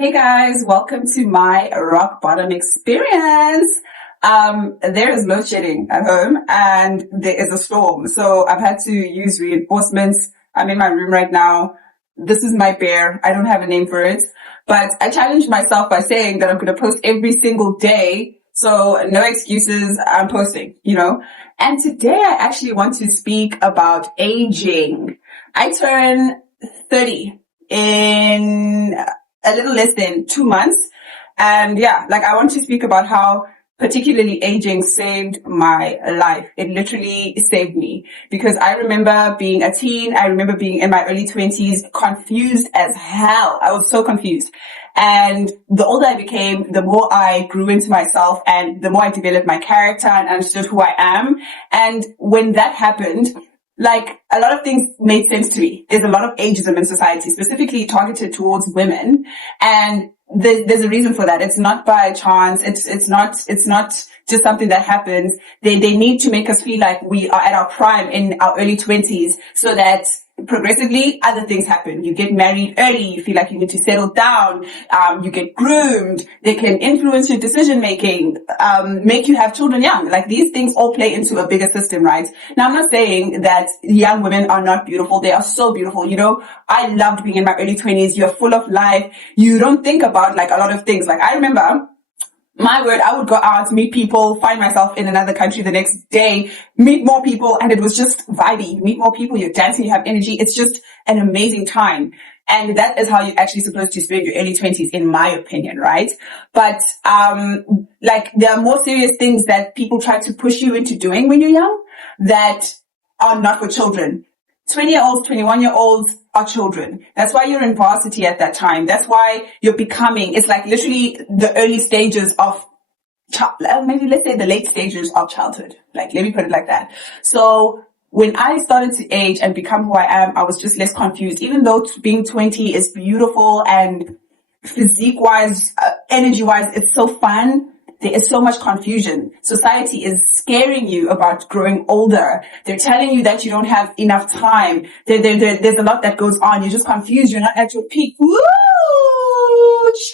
Hey guys, welcome to my rock bottom experience. There is load shedding at home and there is a storm. So I've had to use reinforcements. I'm in my room right now. This is my bear. I don't have a name for it, but I challenged myself by saying that I'm going to post every single day. So no excuses. I'm posting. And today I actually want to speak about aging. I turn 30 in a little less than 2 months. And yeah, I want to speak about how particularly aging saved my life. It literally saved me because I remember being a teen. I remember being in my early 20s, confused as hell. I was so confused. And the older I became, the more I grew into myself and the more I developed my character and understood who I am. And when that happened, a lot of things made sense to me. There's a lot of ageism in society, specifically targeted towards women. And there's a reason for that. It's not by chance. It's not just something that happens. They need to make us feel like we are at our prime in our early 20s so that progressively other things happen. You get married early. You feel like you need to settle down. You get groomed. They can influence your decision making, make you have children young. These things all play into a bigger system, right? Now, I'm not saying that young women are not beautiful. They are so beautiful. I loved being in my early 20s. You're full of life. You don't think about a lot of things. I remember, my word, I would go out, meet people, find myself in another country the next day, meet more people, and it was just vibey. You meet more people, you're dancing, you have energy. It's just an amazing time. And that is how you're actually supposed to spend your early 20s, in my opinion, right? But, there are more serious things that people try to push you into doing when you're young that are not for children. 20-year-olds, 21-year-olds are children. That's why you're in varsity at that time. That's why you're becoming, it's literally the early stages of, maybe let's say the late stages of childhood. Let me put it like that. So when I started to age and become who I am, I was just less confused. Even though being 20 is beautiful and physique-wise, energy-wise, it's so fun, there is so much confusion. Society is scaring you about growing older. They're telling you that you don't have enough time. There's a lot that goes on. You're just confused. You're not at your peak. Woo!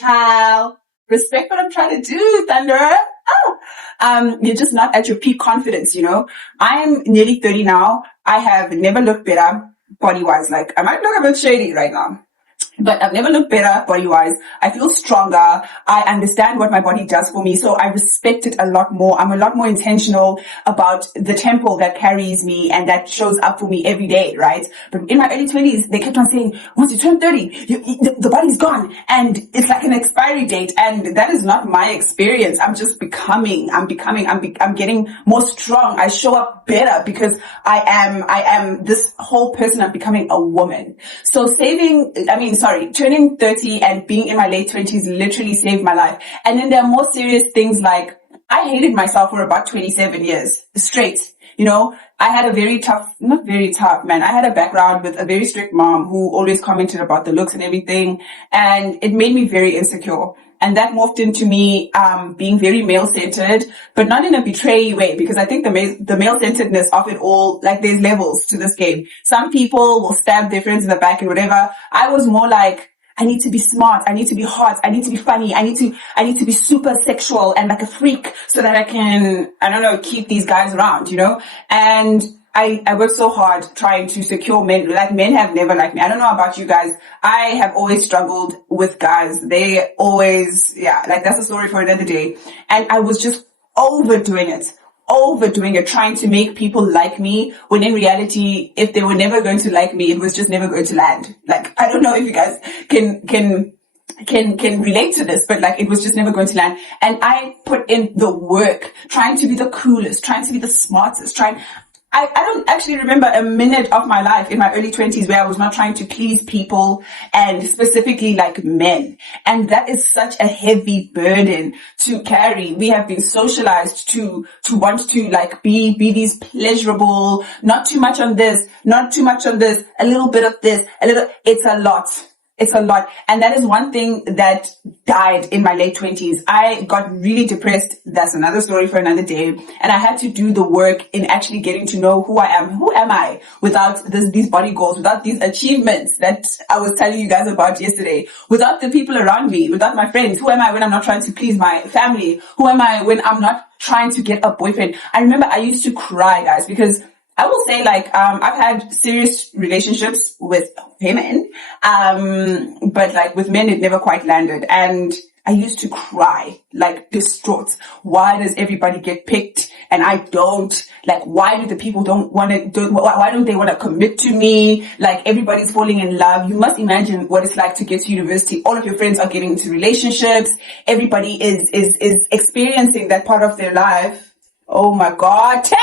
Child. Respect what I'm trying to do, Thunder. Oh! You're just not at your peak confidence, I'm nearly 30 now. I have never looked better body-wise. I might look a bit shady right now, but I've never looked better body-wise. I feel stronger. I understand what my body does for me, so I respect it a lot more. I'm a lot more intentional about the tempo that carries me and that shows up for me every day, right? But in my early 20s, they kept on saying, once you turn 30, the body's gone, and it's like an expiry date, and that is not my experience. I'm just becoming. I'm getting more strong. I show up better because I am this whole person. I'm becoming a woman. So turning 30 and being in my late 20s literally saved my life. And then there are more serious things I hated myself for about 27 years straight. I had not very tough, man. I had a background with a very strict mom who always commented about the looks and everything. And it made me very insecure. And that morphed into me, being very male-centered, but not in a betray way, because I think the male-centeredness of it all, there's levels to this game. Some people will stab their friends in the back and whatever. I was more I need to be smart. I need to be hot. I need to be funny. I need to be super sexual and like a freak so that I can, keep these guys around, And I worked so hard trying to secure men. Men have never liked me. I don't know about you guys. I have always struggled with guys. They always, that's a story for another day. And I was just overdoing it, trying to make people like me, when in reality, if they were never going to like me, it was just never going to land. I don't know if you guys can relate to this, but it was just never going to land. And I put in the work, trying to be the coolest, trying to be the smartest, I don't actually remember a minute of my life in my early 20s where I was not trying to please people, and specifically men. And that is such a heavy burden to carry. We have been socialized to want to be these pleasurable, not too much on this, not too much on this, a little bit of this, it's a lot. It's a lot. And that is one thing that died in my late 20s. I got really depressed. That's another story for another day. And I had to do the work in actually getting to know who I am. Who am I without these body goals, without these achievements that I was telling you guys about yesterday, without the people around me, without my friends? Who am I when I'm not trying to please my family? Who am I when I'm not trying to get a boyfriend? I remember I used to cry, guys, because I will say, like, I've had serious relationships with women, but like with men, it never quite landed. And I used to cry, like distraught. Why does everybody get picked and I don't? Like, why do the people why don't they want to commit to me? Like, everybody's falling in love. You must imagine what it's like to get to university. All of your friends are getting into relationships. Everybody is experiencing that part of their life. Oh my God. Tango!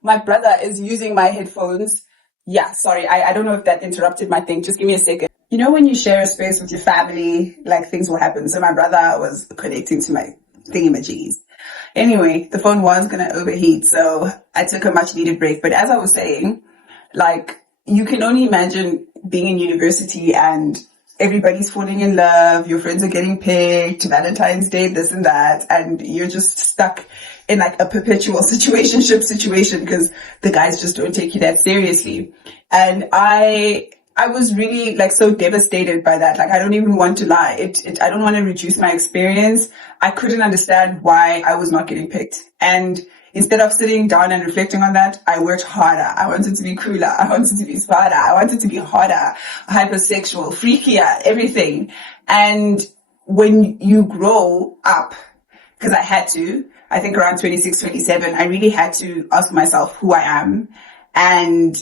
My brother is using my headphones. Yeah, sorry. I don't know if that interrupted my thing. Just give me a second. You know, when you share a space with your family, like things will happen. So my brother was connecting to my thingamajiggies. Anyway, the phone was going to overheat. So I took a much needed break. But as I was saying, like, you can only imagine being in university and everybody's falling in love. Your friends are getting picked, Valentine's Day, this and that. And you're just stuck in like a perpetual situation because the guys just don't take you that seriously. And I was really like so devastated by that. Like, I don't even want to lie. I don't want to reduce my experience. I couldn't understand why I was not getting picked. And instead of sitting down and reflecting on that, I worked harder. I wanted to be cooler. I wanted to be smarter. I wanted to be hotter, hypersexual, freakier, everything. And when you grow up, because I had to, I think around 26, 27, I really had to ask myself who I am and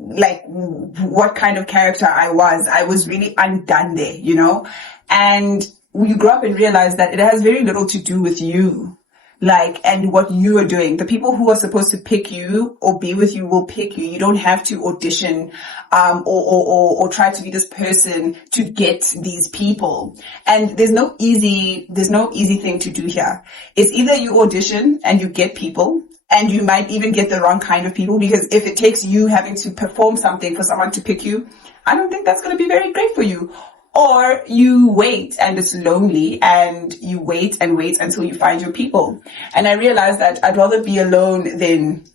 like what kind of character I was. I was really undone there, you know? And you grow up and realize that it has very little to do with you, like, and what you are doing. The people who are supposed to pick you or be with you will pick you. You don't have to audition, or try to be this person to get these people. And there's no easy thing to do here. It's either you audition and you get people, and you might even get the wrong kind of people, because if it takes you having to perform something for someone to pick you, I don't think that's going to be very great for you. Or you wait and it's lonely and you wait and wait until you find your people. And I realized that I'd rather be alone than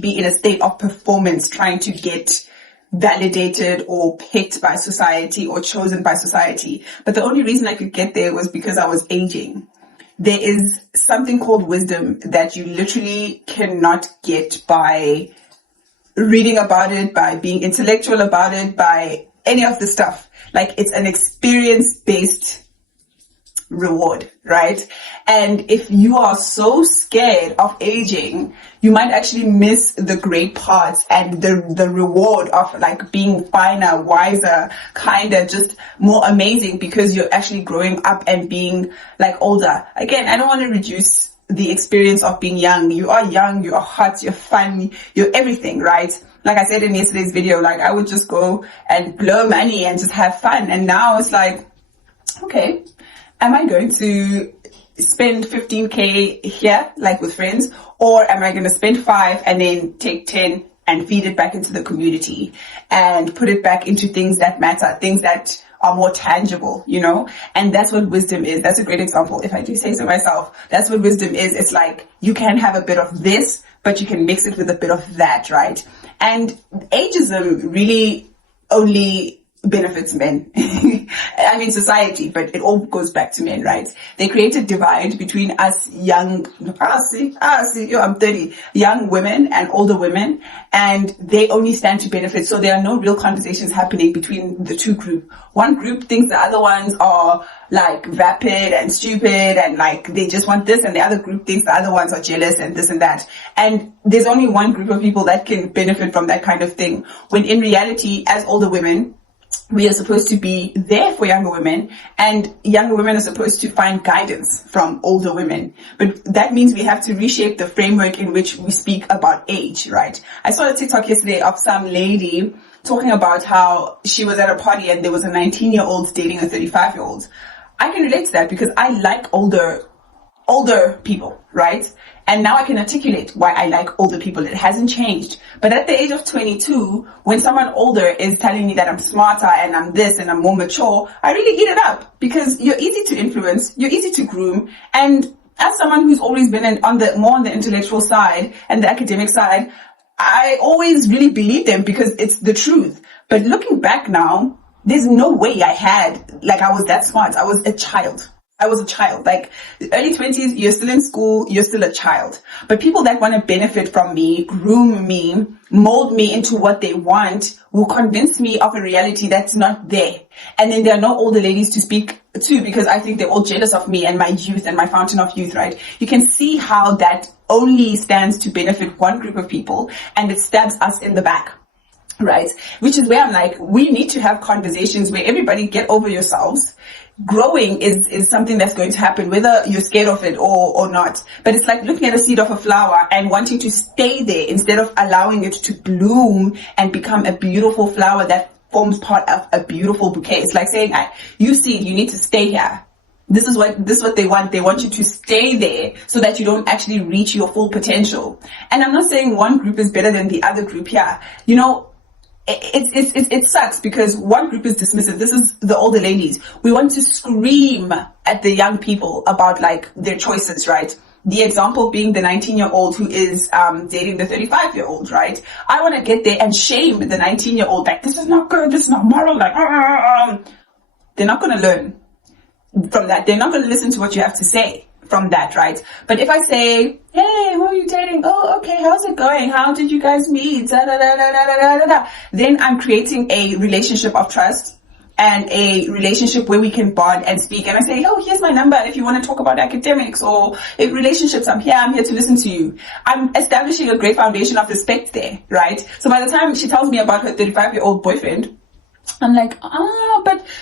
be in a state of performance trying to get validated or picked by society or chosen by society. But the only reason I could get there was because I was aging. There is something called wisdom that you literally cannot get by reading about it, by being intellectual about it, by any of the stuff. Like, it's an experience-based reward, right? And if you are so scared of aging, you might actually miss the great parts and the reward of like being finer, wiser, kinder, just more amazing, because you're actually growing up and being like older. Again, I don't want to reduce the experience of being young. You are young, you are hot, you're fun, you're everything, right? Like I said in yesterday's video, like I would just go and blow money and just have fun. And now it's like, okay, am I going to spend 15K here, like with friends, or am I going to spend 5 and then take 10 and feed it back into the community and put it back into things that matter, things that are more tangible, you know? And that's what wisdom is. That's a great example, if I do say so myself. That's what wisdom is. It's like you can have a bit of this, but you can mix it with a bit of that, right? And ageism really only benefits men. I mean society, but it all goes back to men, right? They create a divide between us young, I'm 30, young women and older women, and they only stand to benefit. So there are no real conversations happening between the two groups. One group thinks the other ones are like vapid and stupid and like they just want this, and the other group thinks the other ones are jealous and this and that. And there's only one group of people that can benefit from that kind of thing, when in reality, as older women, we are supposed to be there for younger women, and younger women are supposed to find guidance from older women. But that means we have to reshape the framework in which we speak about age, right? I saw a TikTok yesterday of some lady talking about how she was at a party and there was a 19-year-old dating a 35-year-old. I can relate to that because I like older older people, right? And now I can articulate why I like older people. It hasn't changed. But at the age of 22, when someone older is telling me that I'm smarter and I'm this and I'm more mature, I really eat it up because you're easy to influence, you're easy to groom. And as someone who's always been more on the intellectual side and the academic side, I always really believe them because it's the truth. But looking back now, there's no way I was that smart. I was a child. Like the early 20s, you're still in school, you're still a child. But people that want to benefit from me, groom me, mold me into what they want, will convince me of a reality that's not there. And then there are no older ladies to speak to because I think they're all jealous of me and my youth and my fountain of youth, right? You can see how that only stands to benefit one group of people and it stabs us in the back. Right? Which is where I'm like, we need to have conversations where everybody get over yourselves. Growing is something that's going to happen, whether you're scared of it or not. But it's like looking at a seed of a flower and wanting to stay there instead of allowing it to bloom and become a beautiful flower that forms part of a beautiful bouquet. It's like saying, you seed, you need to stay here. This is what they want. They want you to stay there so that you don't actually reach your full potential. And I'm not saying one group is better than the other group here. You know, it sucks because one group is dismissive. This is the older ladies. We want to scream at the young people about like their choices, right? The example being the 19-year-old who is dating the 35-year-old, right? I want to get there and shame the 19-year-old like, this is not good, this is not moral, like, they're not going to learn from that. They're not going to listen to what you have to say from that, right? But if I say, hey, who are you dating? Oh, okay, how's it going? How did you guys meet? Da, da, da, da, da, da, da, da. Then I'm creating a relationship of trust and a relationship where we can bond and speak. And I say, oh, here's my number. If you want to talk about academics or relationships, I'm here to listen to you. I'm establishing a great foundation of respect there, right? So by the time she tells me about her 35-year-old boyfriend, I'm like,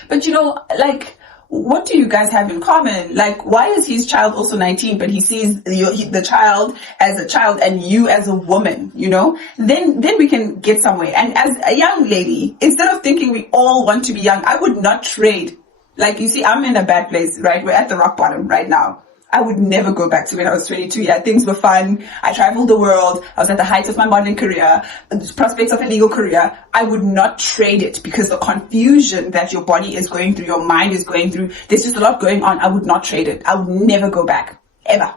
but you know, like, what do you guys have in common? Like, why is his child also 19, but he sees the child as a child and you as a woman, you know? Then we can get somewhere. And as a young lady, instead of thinking we all want to be young, I would not trade. Like, you see, I'm in a bad place, right? We're at the rock bottom right now. I would never go back to when I was 22. Yeah, things were fun. I traveled the world. I was at the height of my modeling career, prospects of a legal career. I would not trade it because the confusion that your body is going through, your mind is going through, there's just a lot going on. I would not trade it. I would never go back. Ever,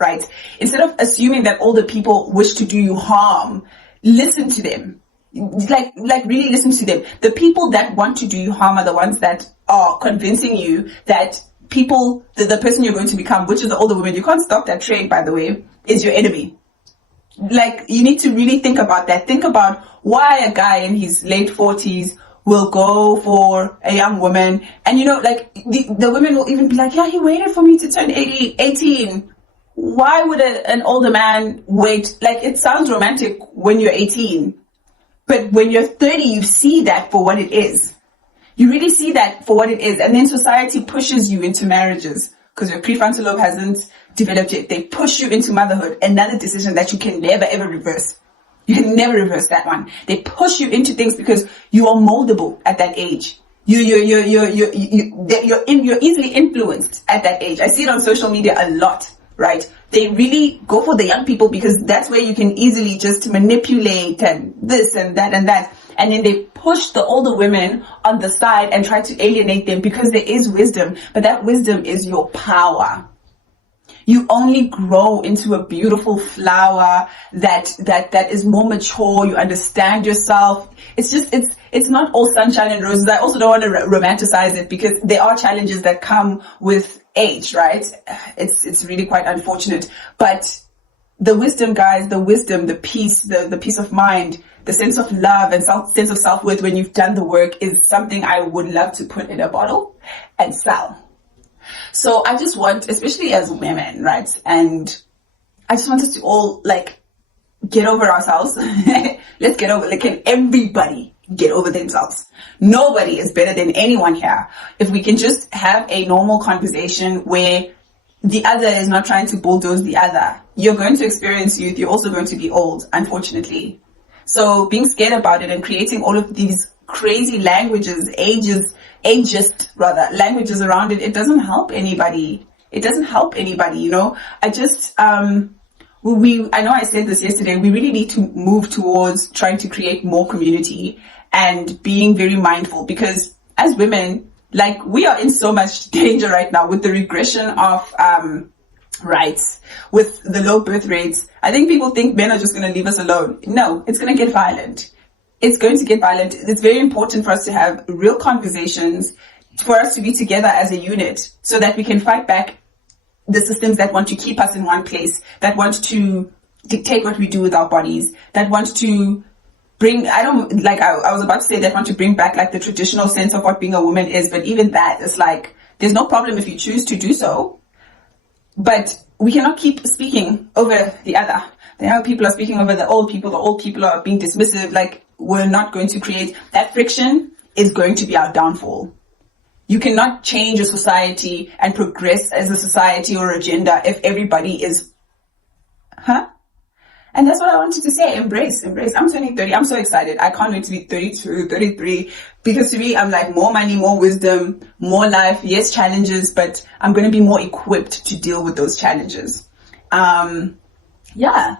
right? Instead of assuming that older people wish to do you harm, listen to them. Like really listen to them. The people that want to do you harm are the ones that are convincing you that the person you're going to become, which is the older woman, you can't stop that trade, by the way, is your enemy. Like, you need to really think about that. Think about why a guy in his late 40s will go for a young woman. And, you know, like, the women will even be like, yeah, he waited for me to turn 18. Why would an older man wait? Like, it sounds romantic when you're 18. But when you're 30, you see that for what it is. You really see that for what it is. And then society pushes you into marriages because your prefrontal lobe hasn't developed yet. They push you into motherhood, another decision that you can never ever reverse. You can never reverse that one. They push you into things because you are moldable at that age. You're easily influenced at that age. I see it on social media a lot, right? They really go for the young people because that's where you can easily just manipulate and this and that and that. And then they push the older women on the side and try to alienate them because there is wisdom, but that wisdom is your power. You only grow into a beautiful flower that is more mature. You understand yourself. It's not all sunshine and roses. I also don't want to romanticize it because there are challenges that come with age, right? It's really quite unfortunate, but the wisdom, guys, the peace, the peace of mind, the sense of love and sense of self-worth when you've done the work is something I would love to put in a bottle and sell. So I just want, especially as women, right? And I just want us to all like get over ourselves. Let's get over, like, can everybody get over themselves? Nobody is better than anyone here. If we can just have a normal conversation where the other is not trying to bulldoze the other. You're going to experience youth. You're also going to be old, unfortunately. So being scared about it and creating all of these crazy languages, languages around it, it doesn't help anybody. it doesn't help anybody, you know. I know I said this yesterday, we really need to move towards trying to create more community and being very mindful, because as women, like, we are in so much danger right now with the regression of rights, with the low birth rates. I think people think men are just going to leave us alone. No, it's going to get violent. It's going to get violent. It's very important for us to have real conversations, for us to be together as a unit, so that we can fight back the systems that want to keep us in one place, that want to dictate what we do with our bodies, that want to bring, I was about to say that want to bring back like the traditional sense of what being a woman is, but even that is like, there's no problem if you choose to do so, but we cannot keep speaking over the other. The young people are speaking over the old people are being dismissive. Like, we're not going to create that friction, is going to be our downfall. You cannot change a society and progress as a society or agenda if everybody is, And that's what I wanted to say. Embrace. I'm turning 30. I'm so excited. I can't wait to be 32, 33, because to me, I'm like, more money, more wisdom, more life. Yes, challenges, but I'm going to be more equipped to deal with those challenges. Yeah.